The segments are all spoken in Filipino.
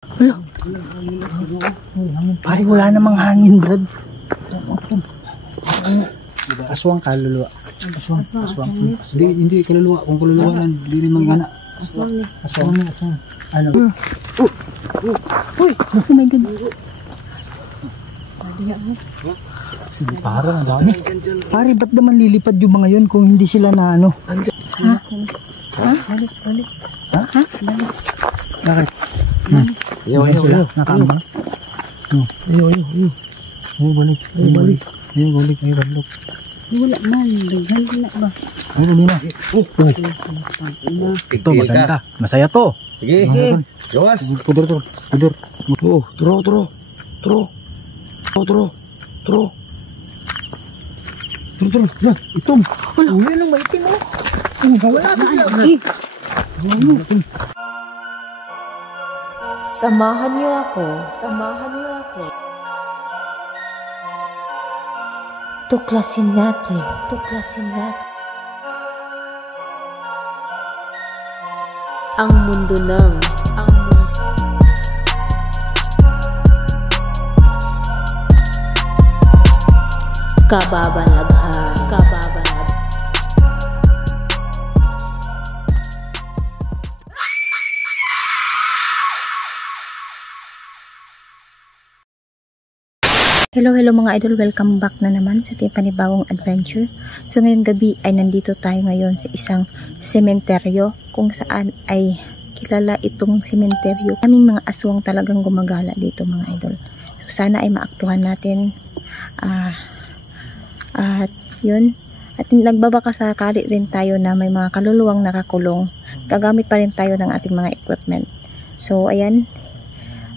Wala. Pare, wala namang hangin, Brad. Aswang kaluluwa. Aswang. Hindi kaluluwa. Kung kaluluwa lang, hindi rin manggana. Aswang. Ano? Uy! Oh my God. Parang ang dami. Pare, ba't naman lilipad yung mga yun kung hindi sila na ano? Ha? Balik. Ha? Balik. Bakit? Ayaw sila. Nakambang. Ayaw. Balik. Wala man. Daghan na ba? Ayun na. Ito maganda. Masaya to. Sige. Gawas. Pudur. Oh, tro. Yan, itom. Uy, nang maitim mo. Wala ka lagi. Samahan niyo ako. Tuklasin natin. Ang mundo ng kababalaghan. Hello mga idol, welcome back na naman sa ating panibagong adventure. So ngayong gabi ay nandito tayo ngayon sa isang sementeryo kung saan ay kilala itong sementeryo. Kaming mga aswang talagang gumagala dito mga idol. So sana ay maaktuhan natin at yun. At nagbabaka sakali rin tayo na may mga kaluluwang nakakulong. Gagamit pa rin tayo ng ating mga equipment. So ayan.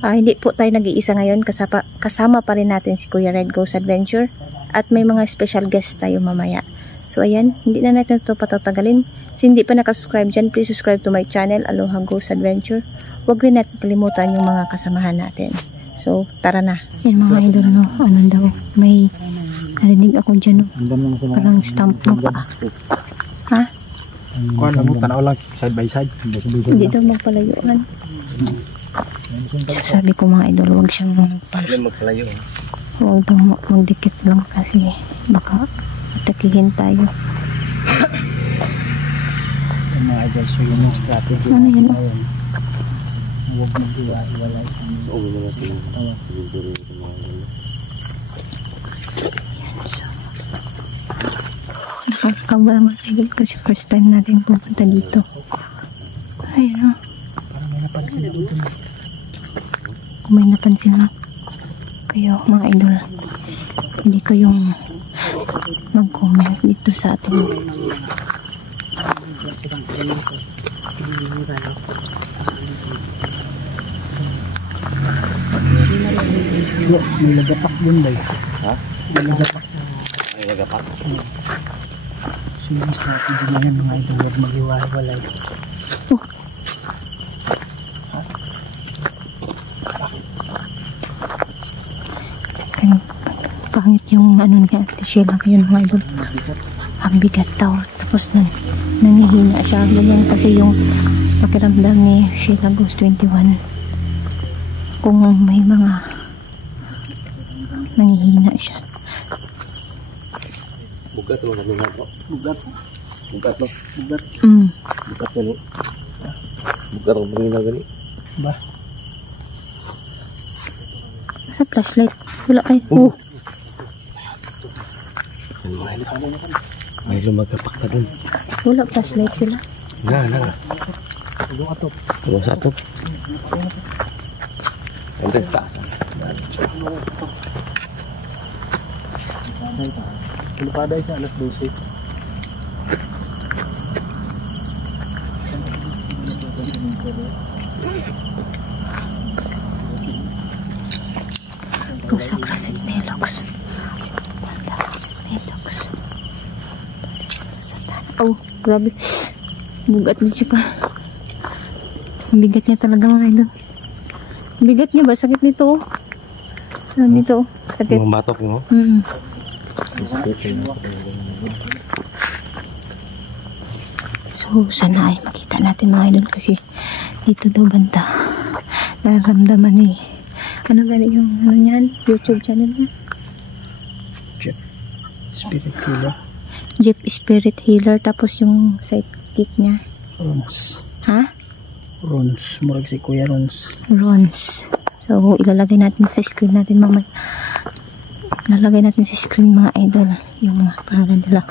Hindi po tayo nag-iisa ngayon, kasama pa rin natin si Kuya Red Ghost Adventure at may mga special guest tayo mamaya. So ayan, hindi na natin ito patatagalin. So hindi pa nakasubscribe dyan, please subscribe to my channel, Aloha Ghost Adventure. Huwag rin natin kalimutan yung mga kasamahan natin. So tara na. Yan mga idol, no? Ano daw, may narinig ako dyan, no? Parang stamp mo pa. Ha? Kuha lang mo, tanaw lang side by side. Hindi daw magpalayuan. Sabi ko mga idol, huwag siyang magpalayo. Huwag daw magdikit lang kasi baka atakihin tayo. Mga idol, so yun yung strategy. Ano yun? Huwag mag-iwalay. Nakakakaba mga idol kasi first time natin pupunta dito. Ayun o. Parang may napansin na dito. Kung may napansin na kayo mga idol, hindi kayong mag-comment dito sa ating may nagapak dun ba? Ha? May nagapak. So yung strategy na yan mga idol, huwag mag-iwalay. Pangit yung ano ni Ate Sheila ngayon mga idol. Ang bigat daw. Tapos nangihina siya. Ganyan kasi yung pakiramdam ni Sheila Ghost 21. Kung may mga nangihina siya. Bugat mo na ito. Bugat mo. Bugat mo na gani. Ba? Sa flashlight. Wala kayo. May lumagapak na dun. Wala flashlight sila. Na. Tulong sa atop. Ante, taas. Pilipada siya, alas 12. Pusa Crescent Nelox. Oh, grabe. Bugat na siya ka. Ang bigat niya talaga mga idol. Ang bigat niya ba? Sakit nito oh. Ano nito oh? Sakit. Mga batok mo? So, sana ay makita natin mga idol kasi dito daw banda. nararamdaman ni ano gani yung ano niyan, YouTube channel niya? Jeff Spirit Healer. Jeff Spirit Healer, tapos yung sidekick niya. Rons. Ha? Rons. Murag si Kuya Rons. Rons. So, ilalagay natin sa screen natin mamaya. Ilalagay natin sa screen mga idol. Yung mga pangalan nila.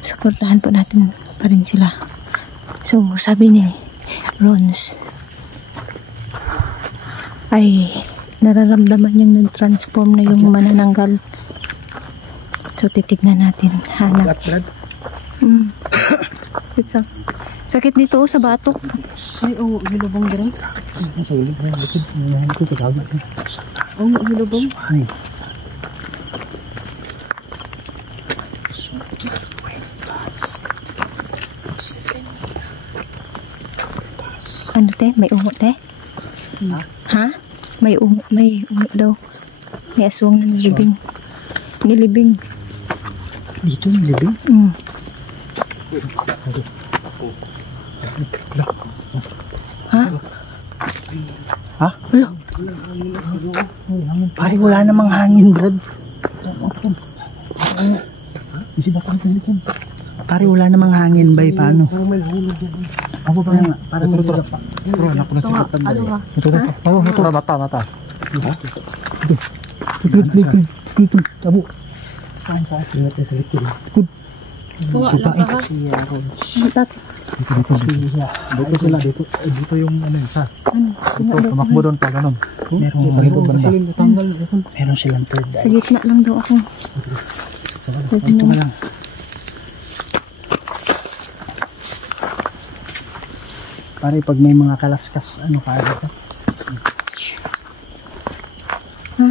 Suportahan po natin pa rin sila. So, sabi ni Rons ay nararamdaman yung nag-transform na yung manananggal. So, titignan natin. Hanap. Brad. Sakit dito sa batok. Ay, oo, hilubong din. Sa ulit na likod. Ngayon ko pagkagod. Oo, hilubong. Ay. Ano te? May ungo te? Ha? May ungo daw. May aswang na nilibing. Nilibing. Dito nilibing? Ha? Ha? Wala. Pare, wala namang hangin, Brad. Pare, wala namang hangin, bay. Paano? Ako pa nga. Para ito pa. Pero anak ko na si Kapag. Ito na mata. Dito. Tabo. Saan? Ingat sa likod. Babae. Siya, Rons. Dito sila. Dito yung ano isa. Ito, tumakbo doon pag ano. Meron silang third eye. Sa gitna lang daw ako. Dito ka lang. Pare, pag may mga kalaskas, ano kaya dito? Ha?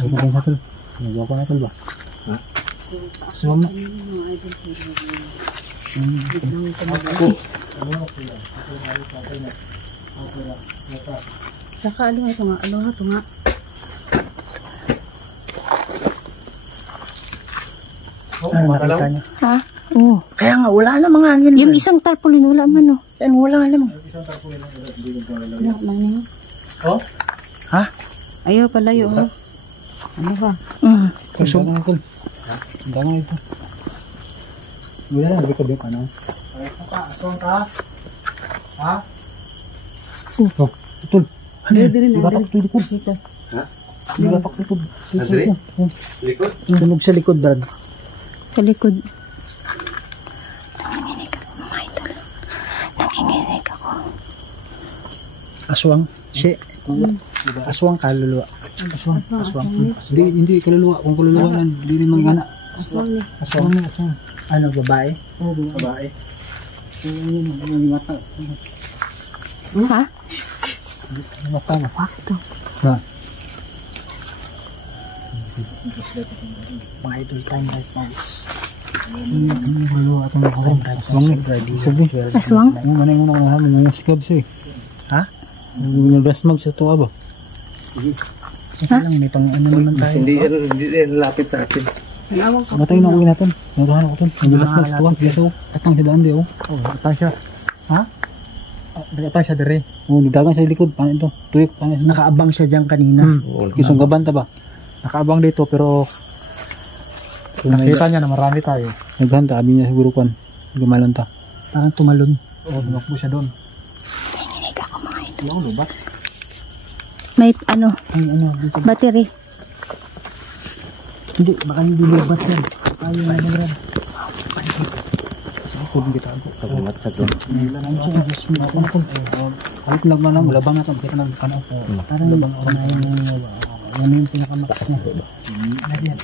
Nagawa ko na ba? Ha? Suwam na. Saka ano ito nga. Ano nakita niyo? Ha? Oo. Kaya nga, wala namang hangin. Yung isang tarpaulin wala man oh. Yan, wala namang. Oh? Ha? Ayaw palayo oh. Ano ba? Kusog. Dangan ito. Wala na, hindi ka ba ano? Asong ka? Ha? Oh, betul. Ano yan? Bapak sa likod. Ha? Bapak sa likod. Andre? Likod? Tunog sa likod, Brad. Sa likod. Nanginginig ako mga idol. Nanginginig ako. Aswang. Aswang kaluluwa. Aswang. Hindi kaluluwa. Kung kaluluwa lang, hindi rin mga anak. Aswang. Ano, babae? Oo, babae. Yung mata. Ha? Yung mata na. Fakto. Ha? Mga idol, time right now is Aswang? Ano yung unang namin, mga scabs eh. Ha? Yung gasmag sa tuwa ba? Ito lang, may pang ano naman tayo. Hindi lapit sa atin. Matay na uwi natin. Naruhan ako dun. Yung gasmag sa tuwa. Biyaso. Atang siya daan di ako. Atang siya. Ha? Atang siya dire. Nagdagan siya likod. Paano ito? Tuyok. Nakaabang siya dyan kanina. Kisong gaban ta ba? Nakaabang dito pero nakita niya na marami tayo. Naghanda, sabi niya siguro kan. Gumalon ta. Parang tumalon. Oo, dumakbo siya doon. Nanginginig ako mga idol. Ano, lubat? May ano, Dito. battery. Hindi, baka hindi lubat yan. Baka yung ano, Brad. Kung kita ako. Pag-umat sa doon. Kahit nagmana mo, labang natin. Kita nagkanaw po. Parang labang ako na yung pinakamax niya. Ano yan?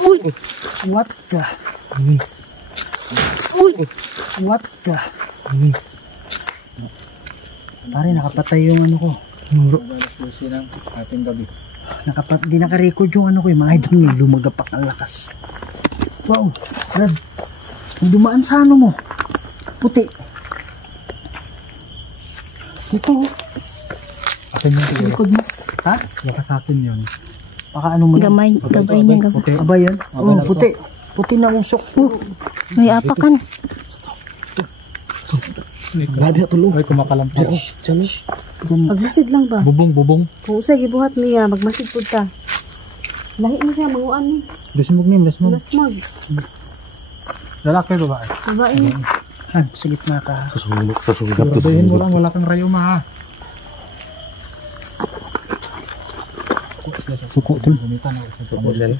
Uy! What the? Uy! What the? Pare, nakapatay yung ano ko. Di naka-record yung ano ko. Yung mga idol may lumagapak ang lakas. Wow, Brad. Yung dumaan sa ano mo. Puti. Ito. Akin yun. Sa likod mo. Ha? Baka sa akin yun. Baka ano mo. Gabay niya gabay. Aba yan? Oo, puti. Puti na usok. May apakan. Grabe na tulong. Ay, kumakalampas. Diyan. Magmasid lang ba? Bubong. Kung usay gibuhat niya, magmasid pud ta. Lahi mo siya manguan ni. Lasmog nim, lasmog. Lasmag. Lalaki ba ba? Babae ni. Han, sa gitna ka. Susunggat. Sabihin mo lang, wala kang rayuma ha. Suko ito.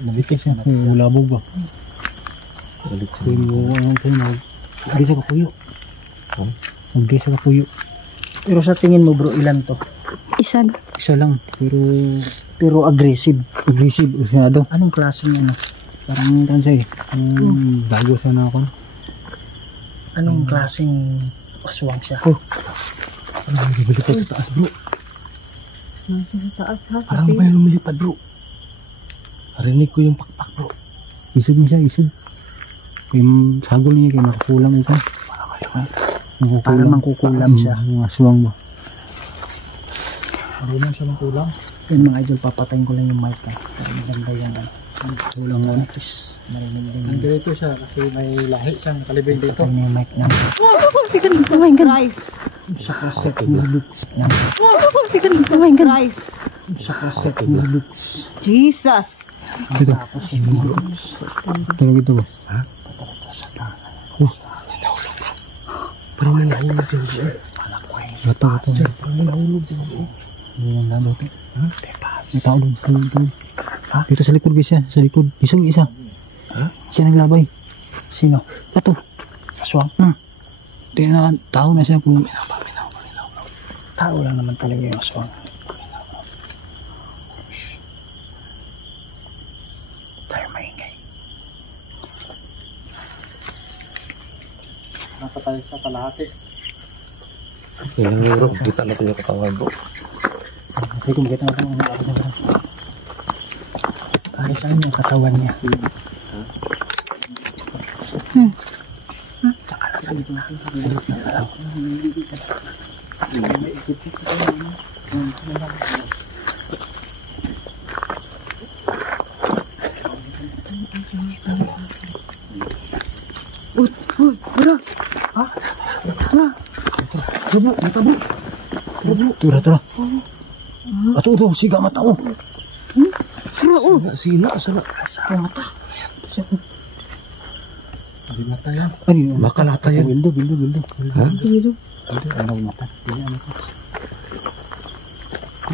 Nabitis yan. Ulabog ba? Kaya mo ang kayo na. Magdisa ka puyo. Magdisa ka puyo. Pero sa tingin mo bro, ilan to? Isag. Isa lang. Pero aggressive. Aggressive. Usyado. Anong klaseng ano? Parang tansay. Bago sana ako. Anong klaseng aswang siya? Oh. Ano lumilipad sa taas bro? Nasa sa taas ha. Parang may lumilipad bro. Narinig ko yung pakpak bro. Isog niya siya, isog. Kaya sagol niya, kaya makakulam ito. Para mangkukulam siya. Yung aswang mo. Marunong siya mangkulam. Yan mga idol, papatayin ko lang yung mic ha. Para maganda yan. Kulang mo. Marinig din. Nandito siya kasi may lahi siyang nakalibing dito. Papatayin yung mic namin. Oh my God. Rice. Sa kaset ng looks namin. Oh my God. Rice. Sa kaset ng looks. Jesus. Dito. Tulog ito ba? Ha? Parang may nahulog dyan bro. Gato. Parang may nahulog dyan bro. Yung labo ito. Ha? May tao doon. Ha? Dito sa likod guys yan. Sa likod. Isang isa. Ha? Siya naglabay. Sino? Pato. Aswang. Hindi na tao na siya. Minaw. Tao lang naman talaga yung aswang. Tayo maingay. Napatay sa kalahati. Ilang bro. Kita natin yung katawan bro. Kasi kung makita natin ang ano niya bro. Saan yung katawan niya? Saka na sa gitna. Sa gitna ka lang. Uy, bro. Ha? Bro, mata bro. Tura. Ato, siga mata ko. Sila. Sa mata. Hindi mata yan. Makalata yan. Bildo. Ha? Dilo. Ano mata? Hindi ano ko.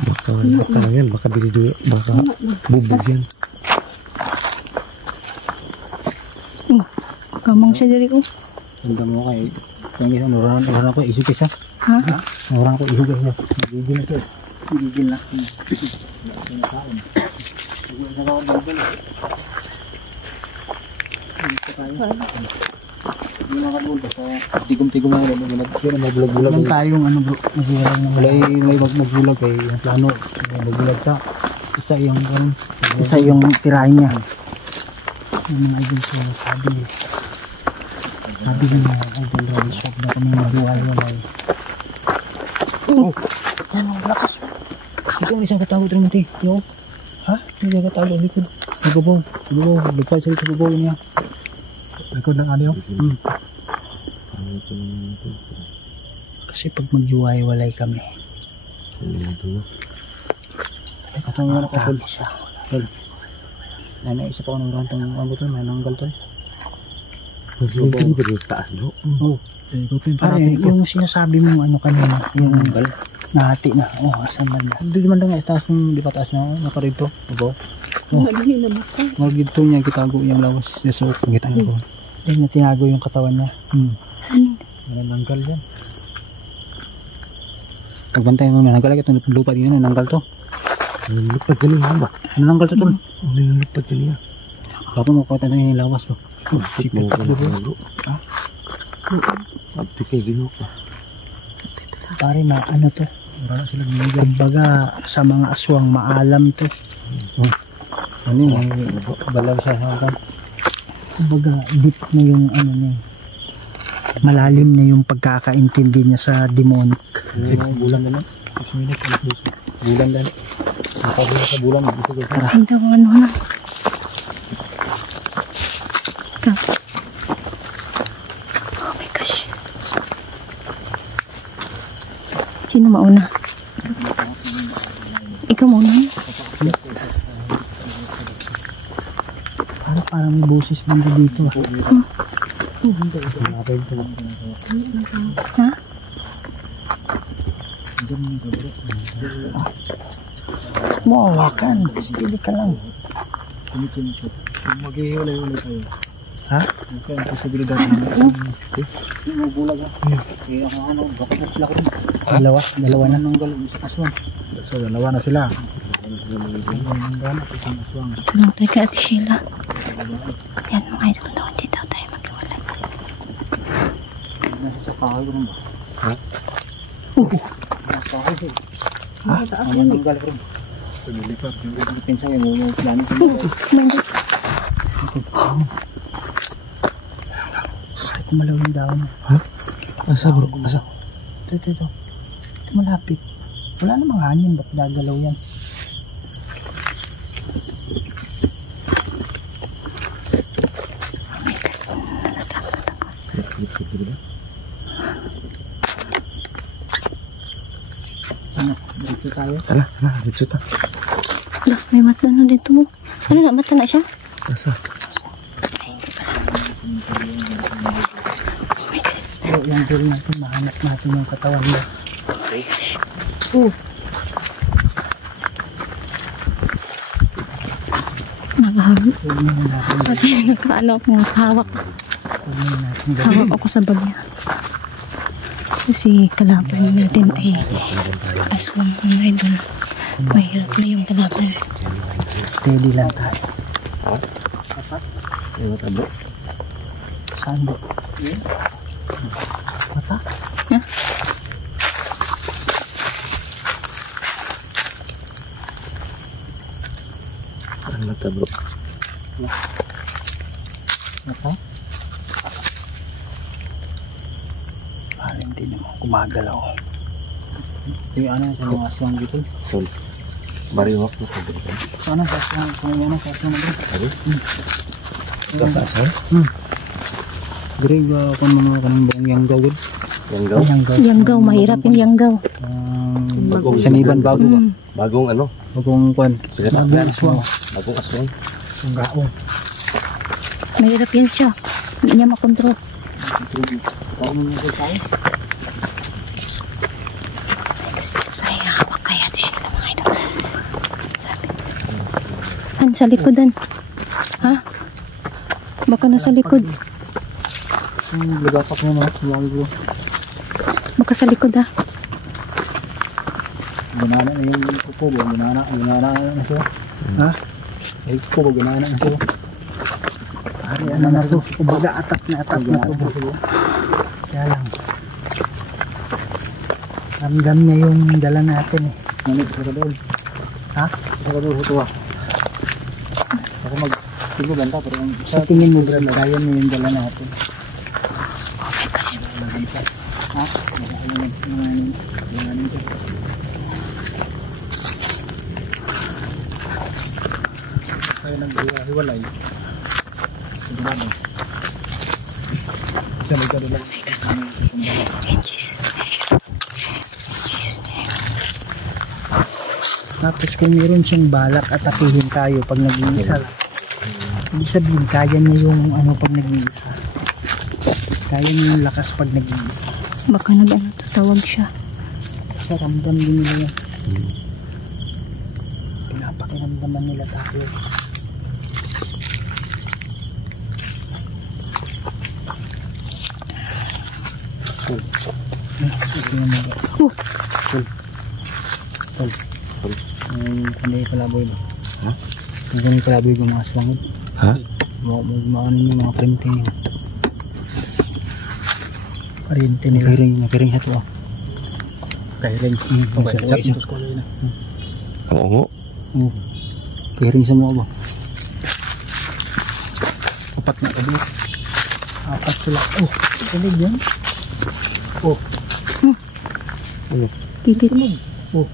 Makalata yan. Baka bilido. Baka bubog yan. Kamang siya diri ko. Tanda mo kay yung isang orang ko isip isa. Ha? Orang ko isip isa. Gigil na siya. Gigil na. Tigom-tigom na magbulag-bulag. Yan tayong ano bro, magbulag kay yung plano, magbulag ka. Isa yung tirahin niya. Yung mga idol ko sabi niya, idol rally shop na kami mahiwalay. Yan ang lakas. Ito ang isang katawag rin natin. Yo. Ha? Hindi ka katawag ang likod. Nagbabaw. Lagpay sa likod babaw niya. Likod ng ano yun? Kasi pag maghiwalay kami. Ay, katawag na nakakul siya. Naisa pa ako ng rantang ang gutom. May nanggal to. Mungkin ba yung taas bro? Oo. Yung sinasabi mo ano kanina. Yung nahati na. Asan man na. Hindi man lang taas ng di pa taas na. Nakarito. Babaw. Dili na mata. Magito niya kitago yung lawas. Sa suok. Kita na ko. Yan na tinago yung katawan niya. Saan? Nananggal yan. Pagbantay mo, nananggal agad itong lupa din yan. Nananggal to. Nilulupad kanina ba? Nananggal to tol. Nilulupad kanina. Kapag mo kata na yung lawas to. Sipit mo bro. Ha? Abdi kayo ginok pa. Pare na ano to. Kumbaga sa mga aswang maalam to. Ano yun? Balaw siya hanggang. Kumbaga deep na yung ano niya. Malalim na yung pagkakaintindi niya sa demonic. 6 bulan na lang. 6 minutes. Bulan na. Nakabula sa bulan. Tara. Hindi ko ano na. Oh my gosh. Sino mauna? Ikaw mauna? Parang may boses banda dito. Ha? Mawawakan. Steady ka lang. Maghihiwalay-hiwalay tayo. Ha? Kaya ang posibilidad na mabulag ha. Eh ako ano, bakit na sila ko rin. Dalawa na. Nanggal sa aswang. So dalawa na sila. Ito lang tayo kay Ate Sheila. Yan mga idol daw, hindi daw tayo maghiwalay. Nasa sa kahoy ko rin ba? Ha? Nasa kahoy ko. Ha? Ano nanggal ko rin. Pagilipat, yung pinsa yung plano ko. Kumain Kumalaw yung daon. Ha? Asa bro? Asa? Ito. Malapit. Wala namang hangin. Ba't gagalaw yan? Dito tayo. Ala, dito ta. Lah, may mata na dito mo. Ano na, mata na siya? Asa? Yung drill natin, mahanap natin yung katawan niya. Nakahawak. Kunin natin. Pati nakaano ako, hawak. Kunin natin. Hawak ako sa bag niya. Kasi kalaban natin ay aswang mga idol. Mahirap na yung kalaban. Steady lang tayo. Ay, mata bro. Saan ba? Mata? Ha? Ang mata bro. Mata? Parang hindi naman gumagalaw. Yung ano sa mga aswang dito? Sol. Bariwak na ko bro. Sana sa aswang, kung yan ang sa aswang na bro. Ano? Kakasal? Greg, kung mga kanang buong yanggaw gud. Yanggaw? Yanggaw, mahirap yung yanggaw. Bagong Saniban bago ba? Bagong ano? Bagong kwan. Bagong aswang. Bagong aswang. Ang gaong. Mahirap yan siya. Hindi niya makontrol. Ay, hawak kaya ito siya mga idol. Sabi. Han, sa likodan. Ha? Baka nasa likod. Lagapak mo mga sumali bro. Baka sa likod ha. Ginana na yung kuko ba? Ginana na siya. Ha? Ay kuko ba? Ginana na siya. Pari ano na to? Kumbaga atak na to. Kaya lang. Ramdam niya yung dala natin eh. Nanit sa doon. Ha? Sa doon hutuwa. Ako mag-tigo banta pero Sa tingin mo bro, kaya mo yung dala natin. Ha? kaya nag-hiwalay. Sigurado. Isa may kadula. In Jesus' name. In Jesus' name. Tapos kung meron siyang balak atakihin tayo pag nag-iisa, ibig sabihin kaya niya yung ano pag nag-iisa. Kaya niya yung lakas pag nag-iisa. Baka nag-ano to, tawag siya. Sa ramdam din nila yan. Pinapakiramdaman nila tayo. Kanday palaboy ba? Ha? Kanday palaboy ba mga aswangod? Ha? Maano yung mga printing yun. Pariente nila. Napiring sa ito ah. Piring. Oo. Piring sa mga ba? Apat na kabi. Apat sila. Oh, kalig yan. Oh. Ano? Titit mo. Oh,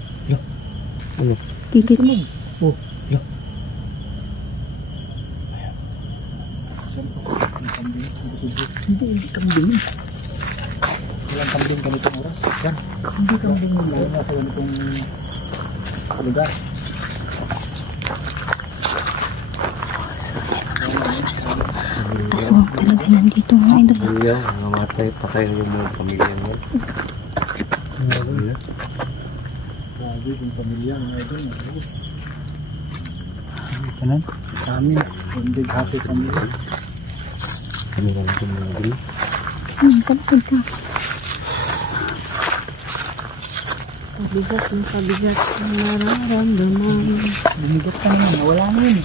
Ano? Titit mo. oh. Hindi kambing. Walang kambing. kambing ganitong oras. Yan. Hindi kambing mo lang sa ganitong lugar. Aswang talaga nandito mga idol. Iya, namatay pa kayo yung mga pamilya mo. Grabe yung pamilya mga idol. Kanan, kami, hindi happy kami. Kami lang ito mga idol. Kalapag ka. Pabigat ang nararamdaman. Bumigat ka naman, nawala na yun.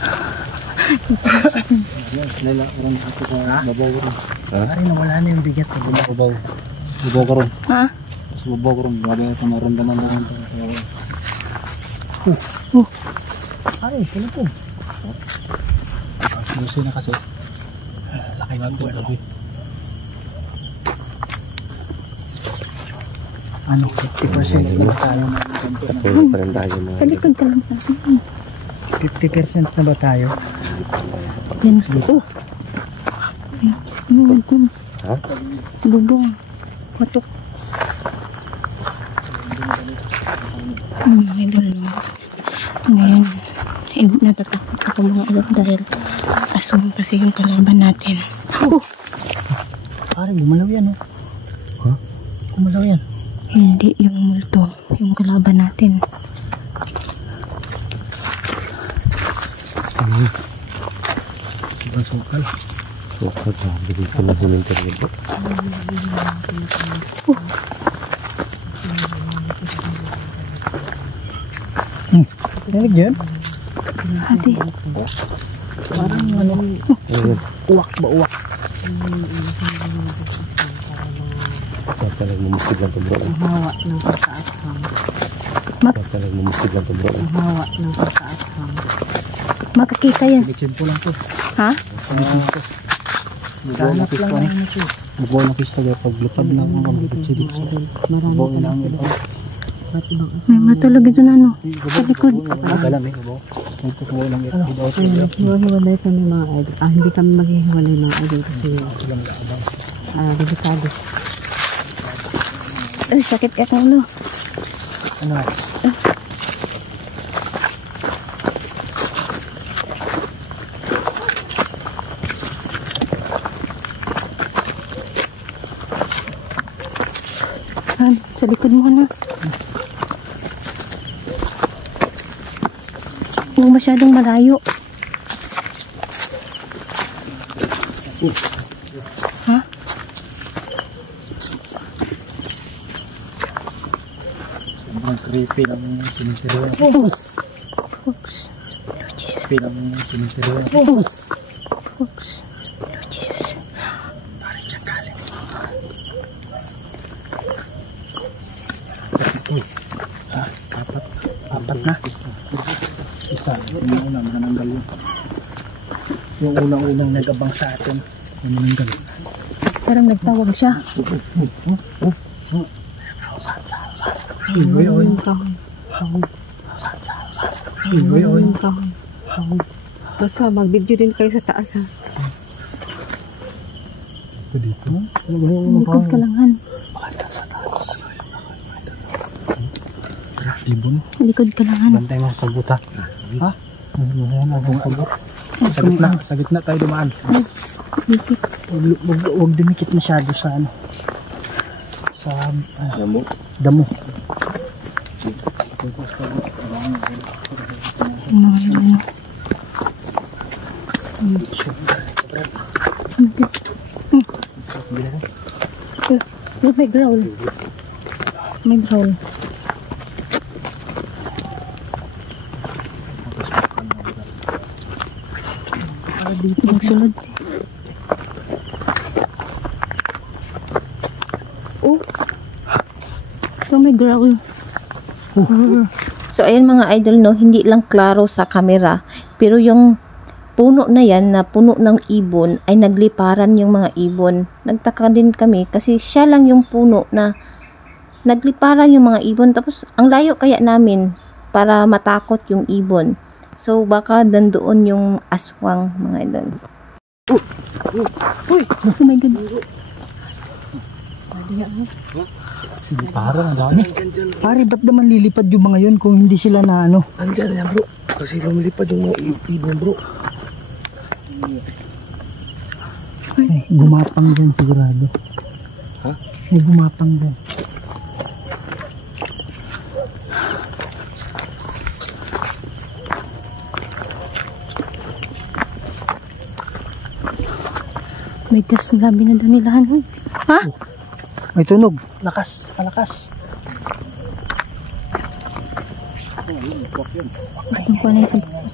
Lala, orang ako sa babaw ko rin. Pare, nawala na yung bigat. Babaw. Babaw ko rin. Ha? Mas babaw ko rin. Grabe ito maramdaman mo rin. Pare, sila po. Susi na kasi. Laki ng buwan ako. Ano, 50% na ba tayo? Tapos pa rin tayo mga Sa likod ka lang sa akin. 50% na ba tayo? Yan. Oh! Ano yun? Ha? Bubong. Matok. Idol no. Ngayon, natatakot ako mga idol dahil aswang kasi yung kalaban natin. Oh! Pare, gumalaw yan oh. Ha? Gumalaw yan. Hindi yung multo, yung kalaban natin. Ibang sukal. Sukal na. Bigay ko na sa internet. Narinig yun? Ate, Parang ano, uwak ba uwak? Talagang mumuskid lang ito bro. Hawa ng kakaaswang. Talagang mumuskid lang ito bro. Hawa ng kakaaswang. makakita yan. Pilichin po lang po. Ha? Hanap lang naman ito. Bubaw na kiss tayo paglupad na mga bitchid. Marami Bubaw ka na ang na ito. May matulog ito na ano. Sa likod. Kalam eh. Bubaw. Ito bubaw lang ito. Bubaw Ay, hiwalay kami mga idol. Hindi kami maghihiwalay mga idol kasi delikado. Ay, sakit ka ng ulo. Ano? Sa likod mo na. Huwag masyadong malayo. Ha? Sobrang creepy ng sinisirya. Oops. Creepy ng sinisirya. Oops. Jesus. Parang siya galing. Apat na. Isa, yung una, manananggal yun. Yung unang-unang nagabang sa atin, manananggal. Parang nagtawag siya. Saan. Igoy, oy. Saan. Igoy, oy. Basta mag-video din kayo sa taas ha. Ito dito. Likod ka langan. Ibon. Likod ka langan. Bantay mo sa buta. Ha? Sa gitna tayo dumaan. Likod. Huwag dumikit masyado sa ano. Sa Damo. damo. Yung mga ano. May growl. May growl. Magsulod. Oh. Ito may growl. So ayan mga idol no, hindi lang klaro sa camera, pero yung puno na yan na puno ng ibon ay nagliparan yung mga ibon. Nagtaka din kami kasi siya lang yung puno na nagliparan yung mga ibon, tapos ang layo kaya namin para matakot yung ibon. So baka nandoon yung aswang mga idol. Oh my god. Sige, parang ang dami. Pare, ba't naman lilipad yung mga yun kung hindi sila na ano? Andyan yan bro. Kasi lumilipad yung mga ibon bro. Ay, gumapang dyan sigurado. Ha? May gumapang dyan. May gas ng gabi na doon nila. Ano? Ha? May tunog. Lakas, malakas. Ito po na yung cellphone.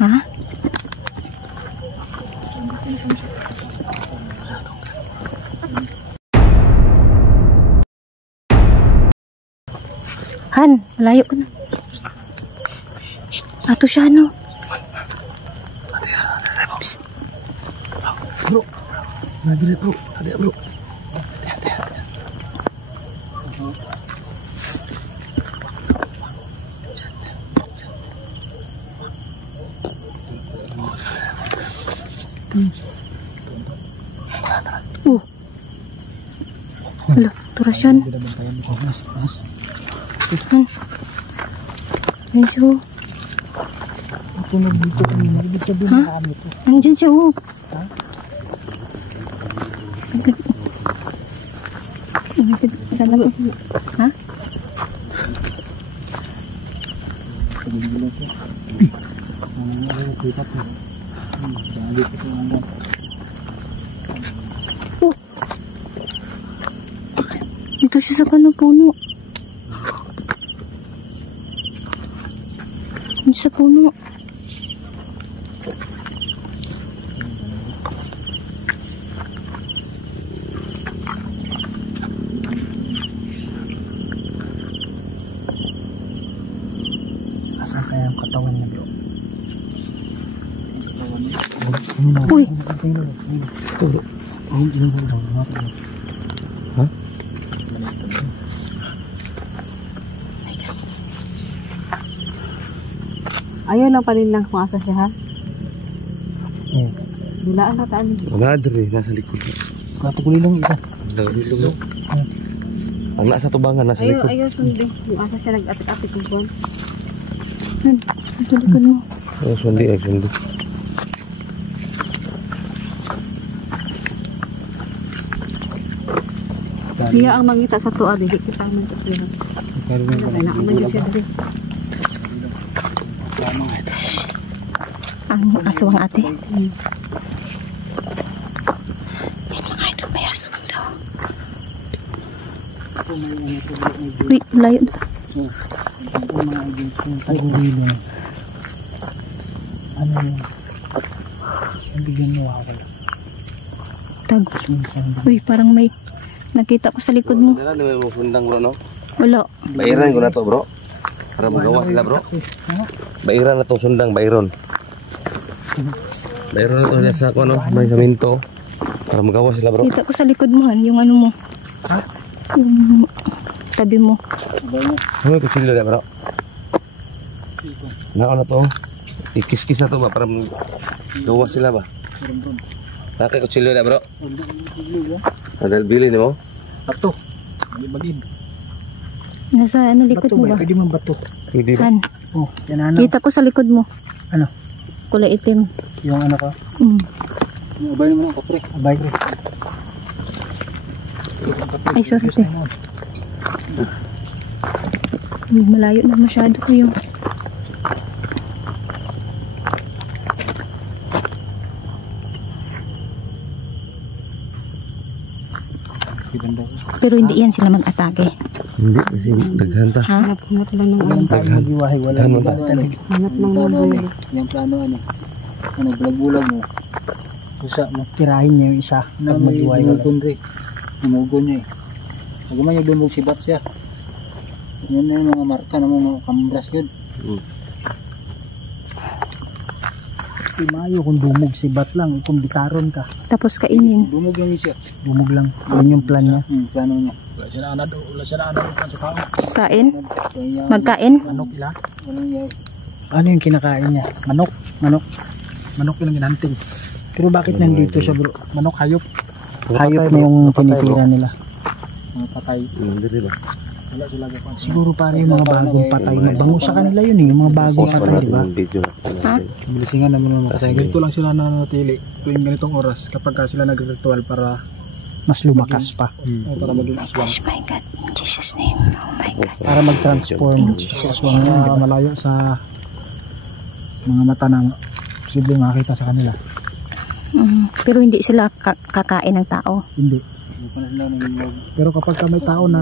Ha? Han, malayo ka na. Shh, ato siya no. Bro. Nabili bro. Ada bro. Hala, turasyan. Yan siya oh. Tunog dito kanina. Ibig sabihin Ha? na kami ito. Nandyan siya oh. Ha? Oh. Dito siya sa puno. Dito sa puno. Asan kaya ang katawan niya bro? Uy. Ito bro. Ha? Ayaw lang pa rin lang kung asa siya ha. Eh, Dulaan na taan. Madre, nasa likod. katuguli lang isa. Nagdilo. Ang nasa tubangan, nasa likod. Ayaw sundin. Kung asa siya nag-atik-atik yung buwan. Ito likod mo. Oh, sundi. Siya ang mangita sa tuwa. Dili kita man sa siya. Kailangan man yun siya dali. Ang aswang ate. Yan mga idol, may aswang daw. Uy, layo na. Tagulilong. Ano yun? Ang bigyan mo ako. Tag. Minsan Uy, parang may nakita ko sa likod mo. Dala na mo fundang bro no. Wala. Bairan ko na to bro. Para magawa sila bro. Bairan na to sundang Bairon. Bairon na to niya sa ano, may saminto. Para magawa sila bro. Kita ko sa likod mo, Han, yung ano mo. Ha? Yung tabi mo. Ano ko sila na bro. Na to. Ikis-kis na to ba para magawa sila ba. Nakay ko sila na bro. Adal bili ni mo. Bato. Bagid. Nasa ano likod Bato mo ba? ba? Pwede man bato. Pwede ba? Han, Oh, yan ano. kita ko sa likod mo. Ano? Kulay itim. Yung ano ka? Abay naman ako pre. Abay ko. Ay, sorry te. Uy, malayo na masyado ko yung... Pero hindi yan sila mag-atake. Hindi kasi naghanta. Ha? Hanap lang ng Walang tayo mag-iwahay. Wala Ano mo ba? talaga. hanap lang ng buhay. Yung plano ano. Ano, bulag-bulag mo. Kusa, magtirahin niya yung isa. Pag mag-iwahay wala. Umugon niya eh. Pag man yung dumog si Bat siya. Yun na yung mga marka ng mga kambras yun. Imayo kung dumog si Bat lang. Kung bitaron ka. Tapos kainin. Dumog lang siya. Dumog lang. Yun yung plan niya. Plano niya. Wala siya na anad sa tao. Kain? Magkain? Manok ila? Ano yung kinakain niya? Manok. Manok yung ginanting. Pero bakit nandito siya bro? Manok, hayop. Hayop na yung tinitira nila. Mga patay. Dili ba? Wala sila gapon. Siguro pare yung mga bagong patay. Mabango sa kanila yun eh. Yung mga bagong patay, di ba? Video. Bilisingan naman mga patay. Ganito lang sila nananatili tuwing ganitong oras kapag sila nag-ritual para Mas lumakas pa. para maging aswang. Oh my God, in Jesus' name. Oh my God. Para mag-transform. Aswang na malayo sa mga mata ng posibleng makita sa kanila. Pero hindi sila kakain ng tao. Hindi. Pero kapag may tao na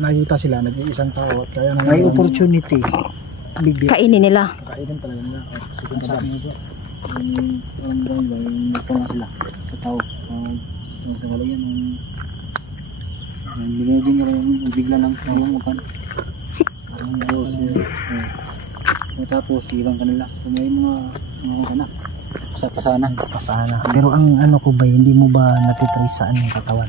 nakita sila, nag-iisang tao, kaya na May opportunity. Bigyan. Kainin nila. kainin talaga nila. Sa amin ito, yung sila sa tao. Yung sa kalayan, yung binibing ka yung bigla lang yung makan. Parang dos tapos ibang kanila. Kung may mga kana, pasana. Pasana. Pero ang ano ko ba, hindi mo ba natitry saan yung katawan?